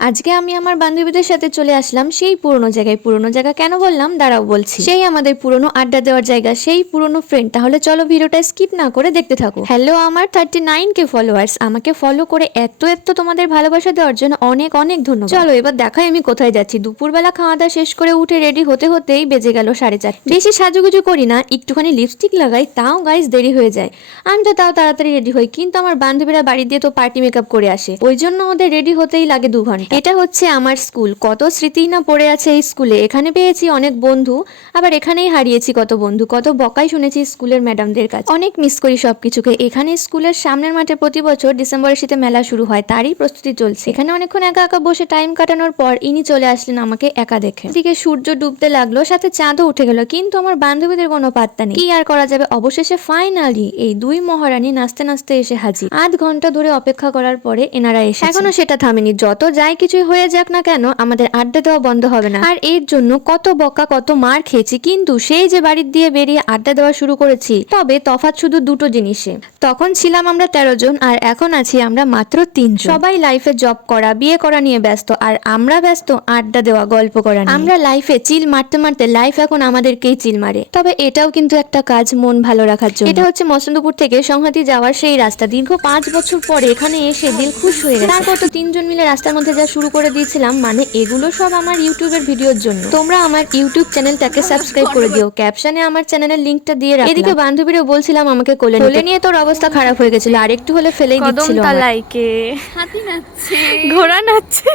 আজকে আমি আমার বান্ধবীদের সাথে চলে আসলাম সেই পুরনো জায়গায়। পুরনো জায়গা কেন বললাম? দাঁড়াও বলছি। সেই আমাদের পুরনো আড্ডা দেওয়ার জায়গা, সেই পুরনো ফ্রেন্ড তাহলে চলো ভিডিওটা স্কিপ না করে দেখতে থাকো। হ্যালো আমার থার্টি নাইন কে ফলোয়ার্স আমাকে ফলো করে এত এত তোমাদের ভালোবাসা দেওয়ার জন্য অনেক অনেক ধন্যবাদ। চলো এবার দেখাই আমি কোথায় যাচ্ছি। দুপুরবেলা খাওয়া দাওয়া শেষ করে উঠে রেডি হতে হতেই বেজে গেল সাড়ে চার বেশি সাজুগুজু করি না, একটুখানি লিপস্টিক লাগাই, তাও গাইজ দেরি হয়ে যায়। আমি তো তাও তাড়াতাড়ি রেডি হই, কিন্তু আমার বান্ধবীরা বাড়ি দিয়ে তো পার্টি মেকআপ করে আসে। ওই জন্য ওদের রেডি হতেই লাগে দু ঘণ্টা এটা? হচ্ছে আমার স্কুল। কত স্মৃতি না পড়ে আছে এই স্কুলে। এখানে পেয়েছি অনেক বন্ধু আবার এখানেই হারিয়েছি কত বন্ধু। কত বকাই শুনেছি স্কুলের ম্যাডামদের কাছে। অনেক মিস করি সবকিছুকে। এখানে স্কুলের সামনের মাঠে প্রতি বছর ডিসেম্বরের শীতে মেলা শুরু হয়। তারই প্রস্তুতি চলছে। এখানে অনেকক্ষণ একা একা বসে টাইম কাটানোর পর ইনি চলে আসলেন আমাকে একা দেখে। দিকে সূর্য ডুবতে লাগল সাথে চাঁদও উঠে গেল। কিন্তু আমার বান্ধবীদের কোনো পাত্তা নেই। কি আর করা যাবে? অবশেষে ফাইনালি এই দুই মহারানী নাচতে নাচতে এসে হাজির। আধ ঘণ্টা ধরে অপেক্ষা করার পরে এনারা এসে এখনও সেটা থামেনি। যত যাই কিছুই হয়ে যাক না কেন আমাদের আড্ডা দেওয়া বন্ধ হবে না। আর এর জন্য কত বকা কত মার খেয়েছি কিন্তু সেই যে বাড়ির দিয়ে বেরিয়ে আড্ডা দেওয়া শুরু করেছি তবে তফাৎ শুধু দুটো জিনিসে। তখন ছিলাম আমরা তেরো জন আর এখন আছি আমরা মাত্র তিন সবাই লাইফে জব করা বিয়ে করা নিয়ে ব্যস্ত আর আমরা ব্যস্ত আড্ডা দেওয়া গল্প করা আমরা লাইফে চিল মারতে মারতে লাইফ এখন আমাদেরকেই চিল মারে। তবে এটাও কিন্তু একটা কাজ মন ভালো রাখার জন্য। এটা হচ্ছে মসন্দপুর থেকে সংহতি যাওয়ার সেই রাস্তা। দীর্ঘ পাঁচ বছর পরে এখানে এসে দিল খুশ হয়ে গেছে। তারপর তো তিনজন মিলে রাস্তার মধ্যে যা শুরু করে দিয়েছিলাম মানে এগুলো সব আমার ইউটিউবের ভিডিওর জন্য। তোমরা আমার ইউটিউব চ্যানেলটাকে সাবস্ক্রাইব করে দিও। ক্যাপশনে আমার চ্যানেলের লিংকটা দিয়ে রাখলাম। এদিকে বান্ধবীরাও বলছিলাম আমাকে কোলে। কোলে নিয়ে তোর অবস্থা খারাপ হয়ে গেছিল। আর একটু হলে ফেলেই কদম দিচ্ছিল। তালাইকে। হাতি নাচছে। ঘোড়া নাচছে।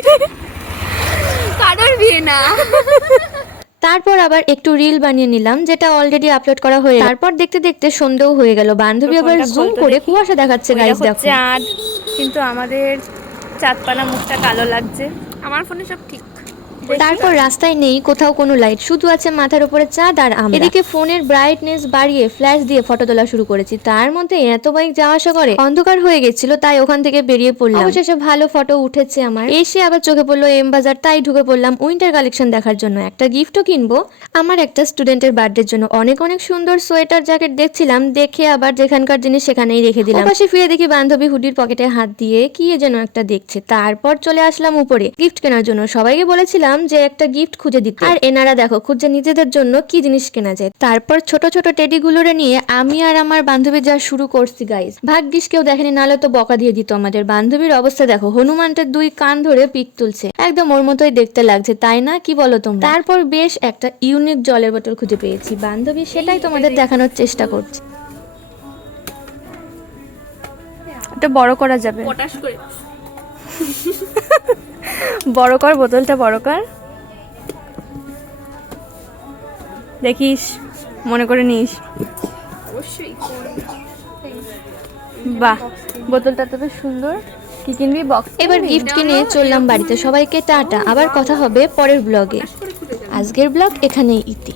কারোর বিয়ে না। তারপর আবার একটু রিল বানিয়ে নিলাম যেটা অলরেডি আপলোড করা হয়ে। তারপর দেখতে দেখতে সন্ধেও হয়ে গেল। বান্ধবী আবার জুম করে কুয়াশা দেখাচ্ছে গাইস দেখো। কিন্তু আমাদের চাঁদপানা মুখটা কালো লাগছে। আমার ফোনে সব ঠিক তারপর রাস্তায় নেই কোথাও কোনো লাইট শুধু আছে মাথার উপরে চাঁদ আর আমরা। এদিকে ফোনের ব্রাইটনেস বাড়িয়ে ফ্ল্যাশ দিয়ে ফটো তোলা শুরু করেছি। তার মধ্যে এত বাইক যাওয়া আসা করে। অন্ধকার হয়ে গেছিল তাই ওখান থেকে বেরিয়ে পড়লাম। অবশেষে ভালো ফটো উঠেছে আমার। এসে আবার চোখে পড়ল এম বাজার তাই ঢুকে পড়লাম উইন্টার কালেকশন দেখার জন্য। একটা গিফটও কিনবো। আমার একটা স্টুডেন্টের বার্থডের জন্য অনেক অনেক সুন্দর সোয়েটার জ্যাকেট দেখছিলাম। দেখে আবার যেখানকার জিনিস সেখানেই রেখে দিলাম। পাশে ফিরে দেখি বান্ধবী হুডির পকেটে হাত দিয়ে কি যেন একটা দেখছে। তারপর চলে আসলাম উপরে। গিফট কেনার জন্য সবাইকে বলেছিলাম যে একটা গিফট খুঁজে দিতে। আর এনারা দেখো খুঁজে নিজেদের জন্য কি জিনিস কেনা যায়। তারপর ছোট ছোট টেডি গুলোরে নিয়ে আমি আর আমার বান্ধবী যা শুরু করছি গাইস ভাগ্যিস কেউ দেখেনি নাহলে তো বকা দিয়ে দিত আমাদের। বান্ধবীর অবস্থা দেখো হনুমানটার দুই কান ধরে পিক তুলছে। একদম ওর মতোই দেখতে লাগছে তাই না? কি বলো তোমরা? তারপর বেশ একটা ইউনিক জলের বোতল খুঁজে পেয়েছি। বান্ধবী সেটাই তোমাদের দেখানোর চেষ্টা করছে। এটা বড় করা যাবে। পটাশ করে। বড় কর, বোতলটা বড় কর। দেখিস, মনে করে নিস। বাহ, বোতলটা তো সুন্দর। কি কিনবি? বক্স এবার গিফট কিনে চললাম বাড়িতে। সবাইকে টাটা। আবার কথা হবে পরের ব্লগে আজকের ব্লগ এখানেই ইতি।